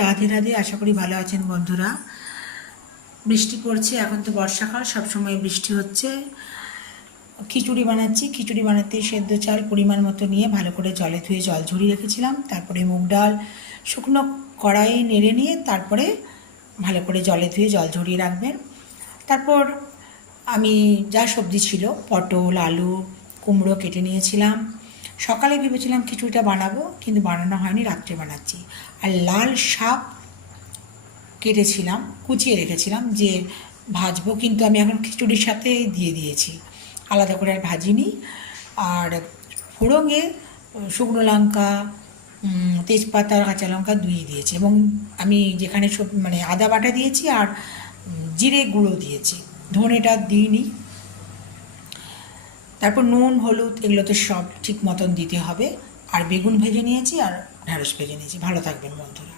রাধে রাধে, আশা করি ভালো আছেন বন্ধুরা। বৃষ্টি পড়ছে, এখন তো বর্ষাকাল, সবসময় বৃষ্টি হচ্ছে। খিচুড়ি বানাচ্ছি। খিচুড়ি বানাতে সেদ্ধ চাল পরিমাণ মতো নিয়ে ভালো করে জলে ধুয়ে জল ঝরিয়ে রেখেছিলাম। তারপরে মুগ ডাল শুকনো কড়াই নেড়ে নিয়ে তারপরে ভালো করে জলে ধুয়ে জল ঝরিয়ে রাখবেন। তারপর আমি যা সবজি ছিল, পটল, আলু, কুমড়ো কেটে নিয়েছিলাম। সকালে ভেবেছিলাম খিচুড়িটা বানাবো, কিন্তু বানানো হয়নি, রাত্রে বানাচ্ছি। আর লাল শাক কেটেছিলাম, কুচিয়ে রেখেছিলাম যে ভাজবো, কিন্তু আমি এখন খিচুড়ির সাথে দিয়ে দিয়েছি, আলাদা করে আর ভাজিনি। আর ফোড়ঙে শুকনো লঙ্কা, তেজপাতা, কাঁচা লঙ্কা দুই দিয়েছি, এবং আমি যেখানে সব আদা বাটা দিয়েছি আর জিরে গুঁড়ো দিয়েছি, ধনেটা দিইনি। তারপর নুন, হলুদ এগুলো তো সব ঠিক মতন দিতে হবে। আর বেগুন ভেজে নিয়েছি আর ঢ্যাঁড়স ভেজে নিয়েছি। ভালো থাকবেন বন্ধুরা।